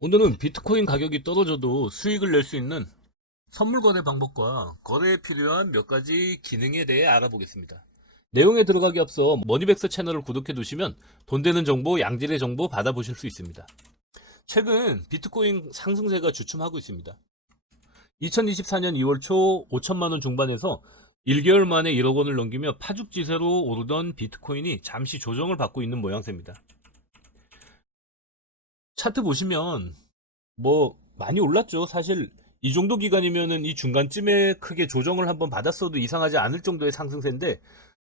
오늘은 비트코인 가격이 떨어져도 수익을 낼 수 있는 선물 거래 방법과 거래에 필요한 몇 가지 기능에 대해 알아보겠습니다. 내용에 들어가기 앞서 머니백서 채널을 구독해 두시면 돈 되는 정보, 양질의 정보 받아보실 수 있습니다. 최근 비트코인 상승세가 주춤하고 있습니다. 2024년 2월 초 5천만 원 중반에서 1개월 만에 1억 원을 넘기며 파죽지세로 오르던 비트코인이 잠시 조정을 받고 있는 모양새입니다. 차트 보시면 많이 올랐죠. 사실 이 정도 기간이면은 이 중간쯤에 크게 조정을 한번 받았어도 이상하지 않을 정도의 상승세인데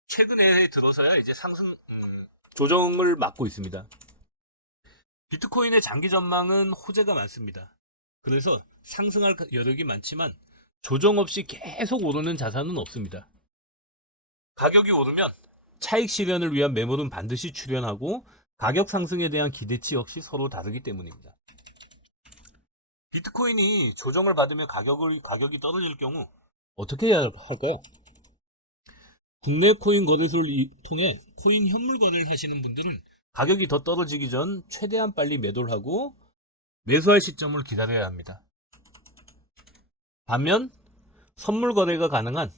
최근에 들어서야 이제 조정을 맞고 있습니다. 비트코인의 장기 전망은 호재가 많습니다. 그래서 상승할 여력이 많지만 조정 없이 계속 오르는 자산은 없습니다. 가격이 오르면 차익 실현을 위한 매물은 반드시 출현하고 가격 상승에 대한 기대치 역시 서로 다르기 때문입니다. 비트코인이 조정을 받으면 가격이 떨어질 경우 어떻게 해야 할까요? 국내 코인 거래소를 통해 코인 현물 거래를 하시는 분들은 가격이 더 떨어지기 전 최대한 빨리 매도를 하고 매수할 시점을 기다려야 합니다. 반면 선물 거래가 가능한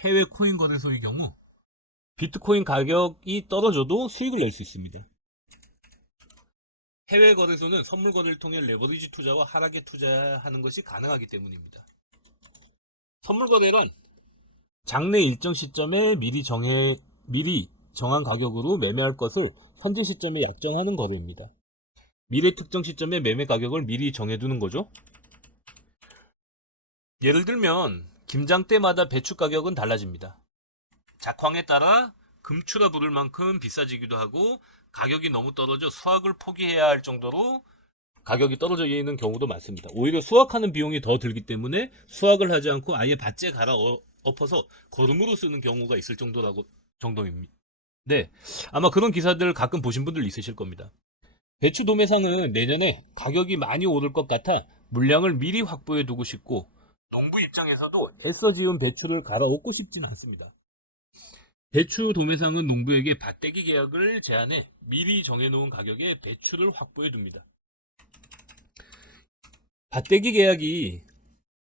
해외 코인 거래소의 경우 비트코인 가격이 떨어져도 수익을 낼 수 있습니다. 해외 거래소는 선물 거래를 통해 레버리지 투자와 하락에 투자하는 것이 가능하기 때문입니다. 선물 거래란 장래 일정 시점에 미리 정한 가격으로 매매할 것을 현재 시점에 약정하는 거래입니다. 미래 특정 시점에 매매 가격을 미리 정해두는 거죠. 예를 들면 김장 때마다 배추 가격은 달라집니다. 작황에 따라 금추라 부를 만큼 비싸지기도 하고 가격이 너무 떨어져 수확을 포기해야 할 정도로 가격이 떨어져 있는 경우도 많습니다. 오히려 수확하는 비용이 더 들기 때문에 수확을 하지 않고 아예 밭에 엎어서 거름으로 쓰는 경우가 있을 정도입니다. 네, 아마 그런 기사들 가끔 보신 분들 있으실 겁니다. 배추 도매상은 내년에 가격이 많이 오를 것 같아 물량을 미리 확보해 두고 싶고 농부 입장에서도 애써 지은 배추를 갈아엎고 싶진 않습니다. 배추 도매상은 농부에게 밭대기 계약을 제안해 미리 정해놓은 가격에 배추를 확보해 둡니다. 밭대기 계약이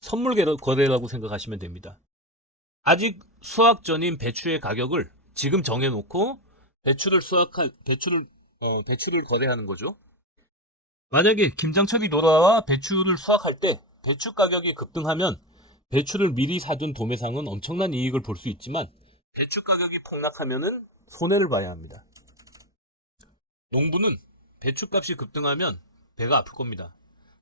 선물 거래라고 생각하시면 됩니다. 아직 수확 전인 배추의 가격을 지금 정해놓고 배추를 거래하는 거죠. 만약에 김장철이 돌아와 배추를 수확할 때 배추 가격이 급등하면 배추를 미리 사둔 도매상은 엄청난 이익을 볼 수 있지만 배추 가격이 폭락하면은 손해를 봐야 합니다. 농부는 배추값이 급등하면 배가 아플 겁니다.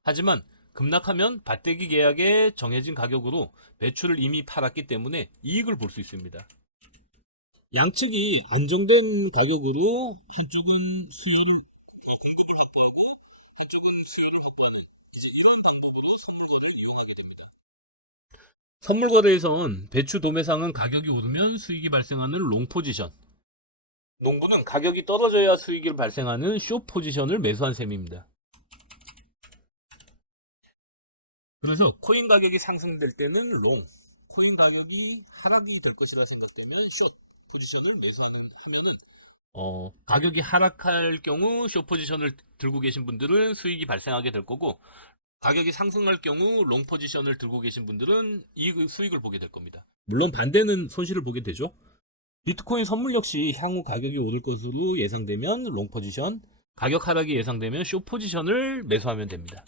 하지만 급락하면 밭대기 계약에 정해진 가격으로 배추를 이미 팔았기 때문에 이익을 볼 수 있습니다. 양측이 안정된 가격으로 한쪽은 수혜를 공급을 확보하고 한쪽은 수혜를 확보하는 이런 방법으로 선물거래를 이용하게 됩니다. 선물거래에선 배추 도매상은 가격이 오르면 수익이 발생하는 롱 포지션, 농부는 가격이 떨어져야 수익이 발생하는 숏 포지션을 매수한 셈입니다. 그래서 코인 가격이 상승될 때는 롱, 코인 가격이 하락이 될 것이라 생각되면 숏 포지션을 하면은 가격이 하락할 경우 숏 포지션을 들고 계신 분들은 수익이 발생하게 될 거고 가격이 상승할 경우 롱 포지션을 들고 계신 분들은 수익을 보게 될 겁니다. 물론 반대는 손실을 보게 되죠. 비트코인 선물 역시 향후 가격이 오를 것으로 예상되면 롱 포지션, 가격 하락이 예상되면 숏 포지션을 매수하면 됩니다.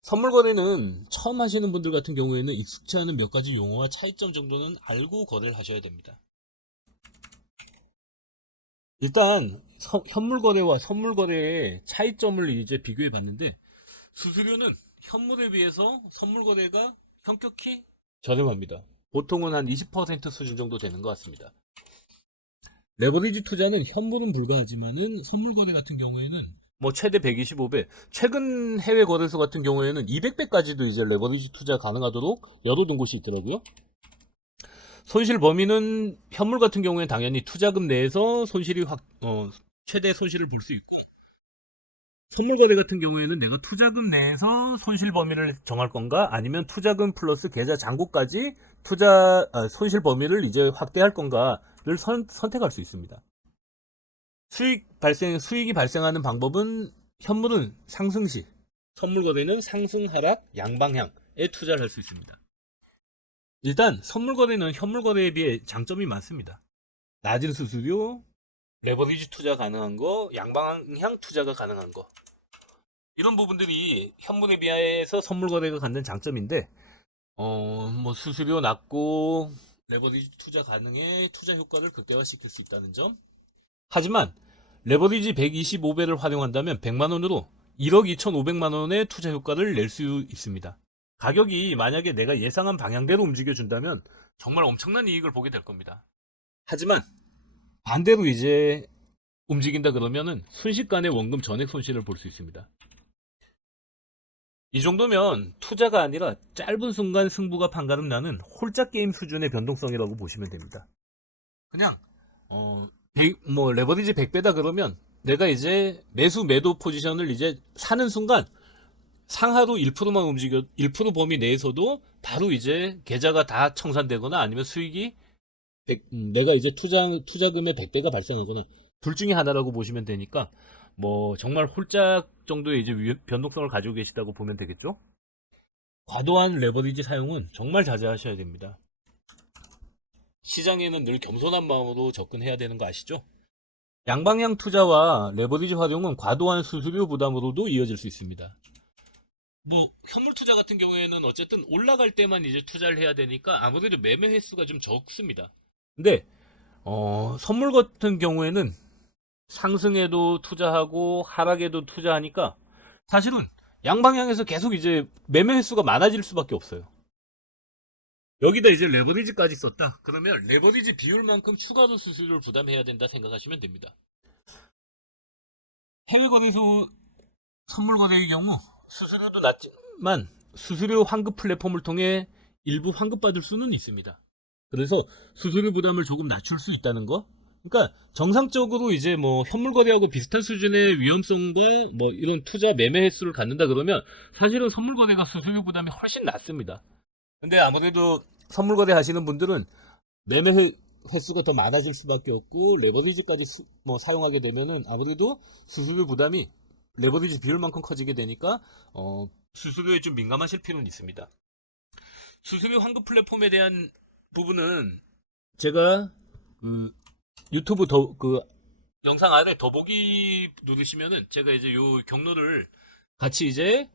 선물 거래는 처음 하시는 분들 같은 경우에는 익숙치 않은 몇 가지 용어와 차이점 정도는 알고 거래를 하셔야 됩니다. 일단 현물 거래와 선물 거래의 차이점을 이제 비교해 봤는데 수수료는 현물에 비해서 선물 거래가 현격히 저렴합니다. 보통은 한 20% 수준 정도 되는 것 같습니다. 레버리지 투자는 현물은 불가하지만은 선물 거래 같은 경우에는 최대 125배, 최근 해외 거래소 같은 경우에는 200배까지도 이제 레버리지 투자 가능하도록 열어둔 곳이 있더라고요. 손실 범위는 현물 같은 경우에는 당연히 투자금 내에서 최대 손실을 볼 수 있고 선물 거래 같은 경우에는 내가 투자금 내에서 손실 범위를 정할 건가 아니면 투자금 플러스 계좌 잔고까지 손실 범위를 이제 확대할 건가를 선택할 수 있습니다. 수익이 발생하는 방법은 현물은 상승시, 선물 거래는 상승, 하락, 양방향에 투자를 할 수 있습니다. 일단 선물 거래는 현물 거래에 비해 장점이 많습니다. 낮은 수수료, 레버리지 투자 가능한 거, 양방향 투자가 가능한 거. 이런 부분들이 현물에 비해서 선물 거래가 갖는 장점인데, 뭐 수수료 낮고 레버리지 투자 가능해 투자 효과를 극대화시킬 수 있다는 점. 하지만 레버리지 125배를 활용한다면 100만 원으로 1억 2,500만 원의 투자 효과를 낼 수 있습니다. 가격이 만약에 내가 예상한 방향대로 움직여준다면 정말 엄청난 이익을 보게 될 겁니다. 하지만 반대로 이제 움직인다 그러면은 순식간에 원금 전액 손실을 볼 수 있습니다. 이 정도면 투자가 아니라 짧은 순간 승부가 판가름 나는 홀짝 게임 수준의 변동성이라고 보시면 됩니다. 그냥 레버리지 100배다 그러면 내가 이제 매수 매도 포지션을 이제 사는 순간 상하로 1%만 움직여 1% 범위 내에서도 바로 이제 계좌가 다 청산되거나 아니면 수익이 내가 이제 투자금의 100배가 발생하거나 둘 중에 하나라고 보시면 되니까 뭐 정말 홀짝 정도의 이제 변동성을 가지고 계시다고 보면 되겠죠. 과도한 레버리지 사용은 정말 자제하셔야 됩니다. 시장에는 늘 겸손한 마음으로 접근해야 되는 거 아시죠? 양방향 투자와 레버리지 활용은 과도한 수수료 부담으로도 이어질 수 있습니다. 뭐 현물 투자 같은 경우에는 어쨌든 올라갈 때만 이제 투자를 해야 되니까 아무래도 매매 횟수가 좀 적습니다. 근데 선물 같은 경우에는 상승에도 투자하고 하락에도 투자하니까 사실은 양방향에서 계속 이제 매매 횟수가 많아질 수밖에 없어요. 여기다 이제 레버리지까지 썼다. 그러면 레버리지 비율만큼 추가로 수수료를 부담해야 된다 생각하시면 됩니다. 해외 거래소 선물 거래의 경우 수수료도 낮지만 수수료 환급 플랫폼을 통해 일부 환급받을 수는 있습니다. 그래서 수수료 부담을 조금 낮출 수 있다는 거. 그러니까 정상적으로 이제 뭐 현물 거래하고 비슷한 수준의 위험성과 뭐 이런 투자 매매 횟수를 갖는다 그러면 사실은 선물 거래가 수수료 부담이 훨씬 낮습니다. 근데 아무래도 선물 거래 하시는 분들은 매매 횟수가 더 많아질 수밖에 없고 레버리지까지 사용하게 되면은 아무래도 수수료 부담이 레버리지 비율만큼 커지게 되니까 수수료에 좀 민감하실 필요는 있습니다. 수수료 환급 플랫폼에 대한 부분은 제가 유튜브 영상 아래 더보기 누르시면은 제가 이제 요 경로를 같이 이제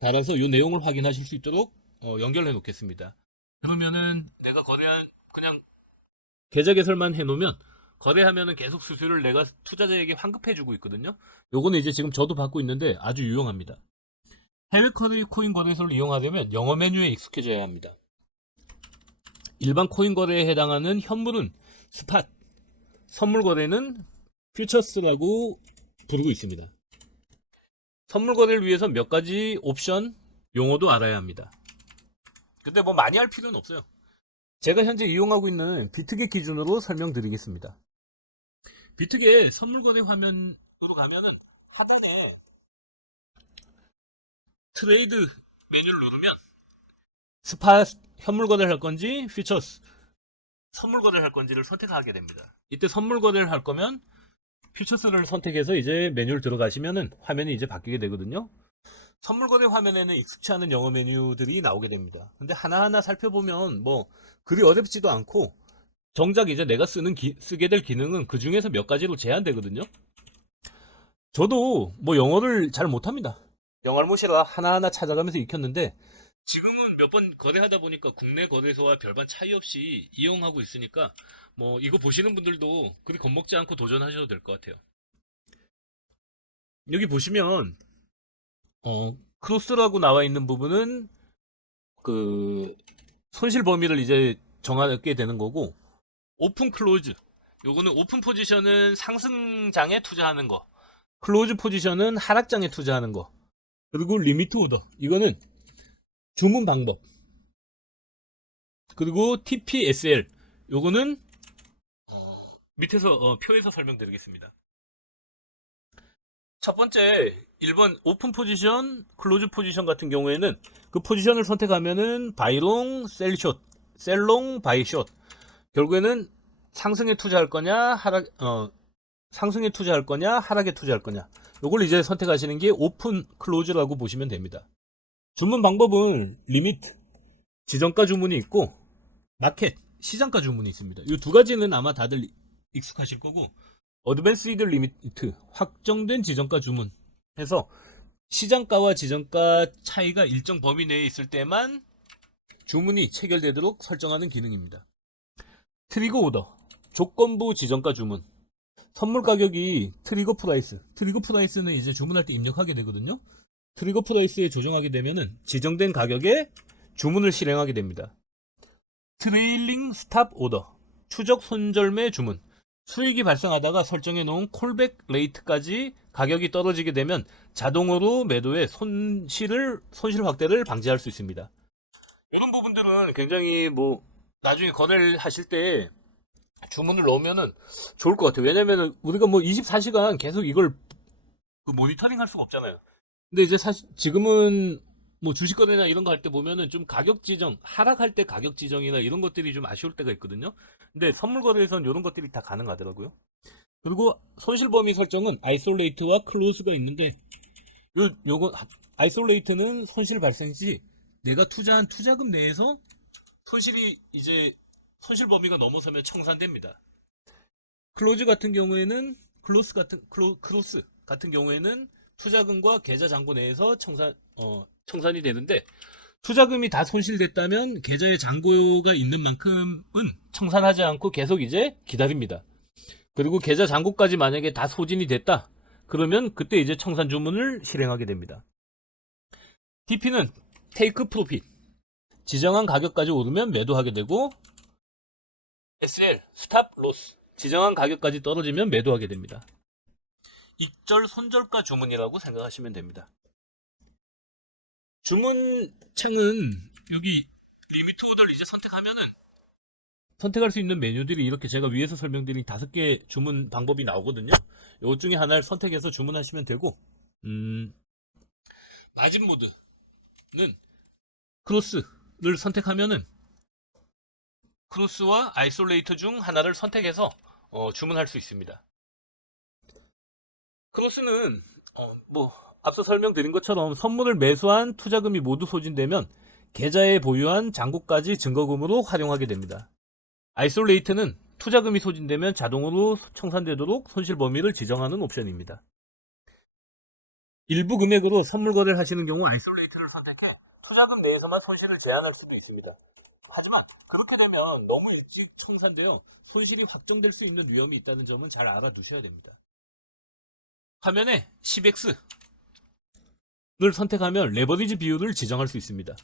달아서 요 내용을 확인하실 수 있도록 연결해 놓겠습니다. 그러면은 내가 거래한 그냥 계좌 개설만 해 놓으면 거래하면은 계속 수수료를 내가 투자자에게 환급해 주고 있거든요. 요거는 이제 지금 저도 받고 있는데 아주 유용합니다. 해외 코인 거래소를 이용하려면 영어 메뉴에 익숙해져야 합니다. 일반 코인 거래에 해당하는 현물은 스팟, 선물 거래는 퓨처스라고 부르고 있습니다. 선물 거래를 위해서 몇 가지 옵션, 용어도 알아야 합니다. 근데 뭐 많이 할 필요는 없어요. 제가 현재 이용하고 있는 비트겟 기준으로 설명드리겠습니다. 비트겟 선물 거래 화면으로 가면은 하단에 트레이드 메뉴를 누르면 스팟 현물 거래를 할 건지 퓨처스 선물 거래를 할 건지를 선택하게 됩니다. 이때 선물 거래를 할 거면 퓨처스를 선택해서 이제 메뉴를 들어가시면은 화면이 이제 바뀌게 되거든요. 선물 거래 화면에는 익숙치 않은 영어 메뉴들이 나오게 됩니다. 근데 하나하나 살펴보면 뭐 그리 어렵지도 않고 정작 이제 내가 쓰게 될 기능은 그 중에서 몇 가지로 제한되거든요. 저도 뭐 영어를 잘 못합니다. 영알못이라 하나하나 찾아가면서 익혔는데 지금은 몇 번 거래하다 보니까 국내 거래소와 별반 차이 없이 이용하고 있으니까 뭐 이거 보시는 분들도 그리 겁먹지 않고 도전하셔도 될 것 같아요. 여기 보시면 크로스라고 나와 있는 부분은 그 손실 범위를 이제 정하게 되는 거고 오픈 클로즈 요거는 오픈 포지션은 상승장에 투자하는 거 클로즈 포지션은 하락장에 투자하는 거 그리고 리미트 오더 이거는 주문 방법 그리고 TPSL 요거는 밑에서 표에서 설명드리겠습니다. 첫 번째 1번 오픈 포지션, 클로즈 포지션 같은 경우에는 그 포지션을 선택하면은 바이롱, 셀숏, 셀롱, 바이숏 결국에는 상승에 투자할 거냐 상승에 투자할 거냐, 하락에 투자할 거냐. 요걸 이제 선택하시는 게 오픈, 클로즈라고 보시면 됩니다. 주문 방법은 리미트, 지정가 주문이 있고, 마켓, 시장가 주문이 있습니다. 이 두 가지는 아마 다들 익숙하실 거고, 어드밴스드 리미트, 확정된 지정가 주문 해서 시장가와 지정가 차이가 일정 범위 내에 있을 때만 주문이 체결되도록 설정하는 기능입니다. 트리거 오더, 조건부 지정가 주문. 선물 가격이 트리거 프라이스는 이제 주문할 때 입력하게 되거든요. 트리거 프라이스에 조정하게 되면은 지정된 가격에 주문을 실행하게 됩니다. 트레일링 스탑 오더, 추적 손절매 주문. 수익이 발생하다가 설정해 놓은 콜백 레이트까지 가격이 떨어지게 되면 자동으로 매도의 손실 확대를 방지할 수 있습니다. 이런 부분들은 굉장히 나중에 거래를 하실 때 주문을 넣으면은 좋을 것 같아요. 왜냐면은 우리가 24시간 계속 이걸 모니터링 할 수가 없잖아요. 근데 이제 사실 지금은 주식 거래나 이런 거 할 때 보면은 좀 가격 지정, 하락할 때 가격 지정이나 이런 것들이 좀 아쉬울 때가 있거든요. 근데 선물 거래에서는 이런 것들이 다 가능하더라고요. 그리고 손실 범위 설정은 아이솔레이트와 클로즈가 있는데 요거 아이솔레이트는 손실 발생 시 내가 투자한 투자금 내에서 손실이 이제 손실 범위가 넘어서면 청산됩니다. 클로즈 같은 경우에는 크로스 같은 경우에는 투자금과 계좌 잔고 내에서 청산이 되는데 투자금이 다 손실됐다면 계좌에 잔고가 있는 만큼은 청산하지 않고 계속 이제 기다립니다. 그리고 계좌 잔고까지 만약에 다 소진이 됐다. 그러면 그때 이제 청산 주문을 실행하게 됩니다. DP는 테이크 프로핏. 지정한 가격까지 오르면 매도하게 되고 SL 스탑 로스. 지정한 가격까지 떨어지면 매도하게 됩니다. 익절 손절가 주문이라고 생각하시면 됩니다. 주문 창은 여기 리미트 오더를 이제 선택하면은 선택할 수 있는 메뉴들이 이렇게 제가 위에서 설명드린 5개 주문 방법이 나오거든요. 요 중에 하나를 선택해서 주문하시면 되고, 마진 모드는 크로스를 선택하면은 크로스와 아이솔레이트 중 하나를 선택해서 주문할 수 있습니다. 크로스는 앞서 설명드린 것처럼 선물을 매수한 투자금이 모두 소진되면 계좌에 보유한 잔고까지 증거금으로 활용하게 됩니다. 아이솔레이트는 투자금이 소진되면 자동으로 청산되도록 손실 범위를 지정하는 옵션입니다. 일부 금액으로 선물 거래를 하시는 경우 아이솔레이트를 선택해 투자금 내에서만 손실을 제한할 수도 있습니다. 하지만 그렇게 되면 너무 일찍 청산되어 손실이 확정될 수 있는 위험이 있다는 점은 잘 알아두셔야 됩니다. 화면에 10X를 선택하면 레버리지 비율을 지정할 수 있습니다.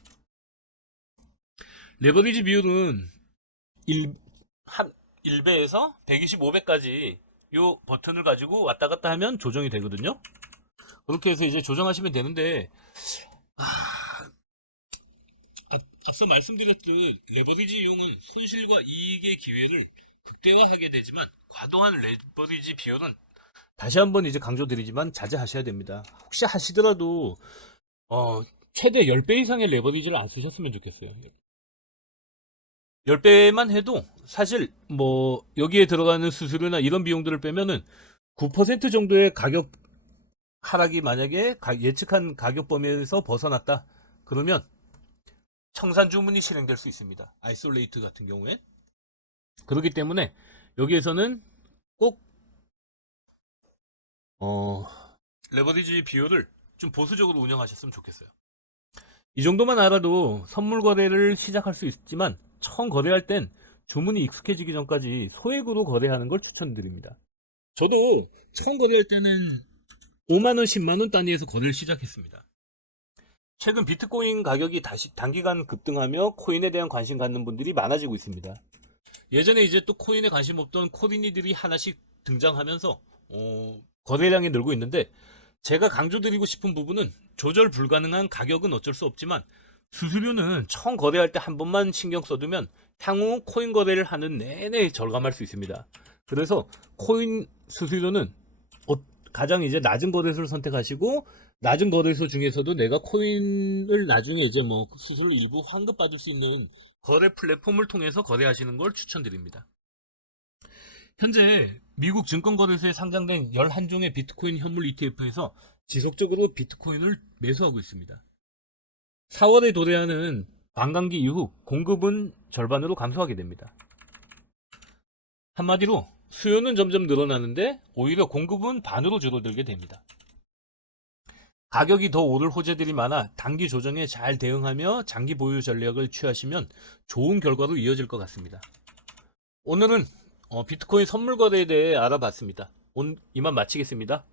레버리지 비율은 1배에서 125배까지 이 버튼을 가지고 왔다 갔다 하면 조정이 되거든요. 그렇게 해서 이제 조정하시면 되는데 앞서 말씀드렸듯 레버리지 이용은 손실과 이익의 기회를 극대화하게 되지만 과도한 레버리지 비율은 다시 한번 이제 강조드리지만 자제하셔야 됩니다. 혹시 하시더라도 최대 10배 이상의 레버리지를 안 쓰셨으면 좋겠어요. 10배만 해도 사실 여기에 들어가는 수수료나 이런 비용들을 빼면은 9% 정도의 가격 하락이 만약에 예측한 가격 범위에서 벗어났다. 그러면 청산 주문이 실행될 수 있습니다. 아이솔레이트 같은 경우에. 그렇기 때문에 여기에서는 꼭 레버리지 비율을 좀 보수적으로 운영하셨으면 좋겠어요. 이 정도만 알아도 선물 거래를 시작할 수 있지만 처음 거래할 땐 주문이 익숙해지기 전까지 소액으로 거래하는 걸 추천드립니다. 저도 처음 거래할 때는 5만원, 10만원 단위에서 거래를 시작했습니다. 최근 비트코인 가격이 다시 단기간 급등하며 코인에 대한 관심 갖는 분들이 많아지고 있습니다. 예전에 이제 또 코인에 관심 없던 코린이들이 하나씩 등장하면서 거래량이 늘고 있는데 제가 강조드리고 싶은 부분은 조절 불가능한 가격은 어쩔 수 없지만 수수료는 처음 거래할 때 한 번만 신경 써두면 향후 코인 거래를 하는 내내 절감할 수 있습니다. 그래서 코인 수수료는 가장 이제 낮은 거래소를 선택하시고 낮은 거래소 중에서도 내가 코인을 나중에 이제 수수료 일부 환급받을 수 있는 거래 플랫폼을 통해서 거래하시는 걸 추천드립니다. 현재 미국 증권거래소에 상장된 11종의 비트코인 현물 ETF에서 지속적으로 비트코인을 매수하고 있습니다. 4월에 도래하는 반감기 이후 공급은 절반으로 감소하게 됩니다. 한마디로 수요는 점점 늘어나는데 오히려 공급은 반으로 줄어들게 됩니다. 가격이 더 오를 호재들이 많아 단기 조정에 잘 대응하며 장기 보유 전략을 취하시면 좋은 결과로 이어질 것 같습니다. 오늘은 비트코인 선물 거래에 대해 알아봤습니다. 이만 마치겠습니다.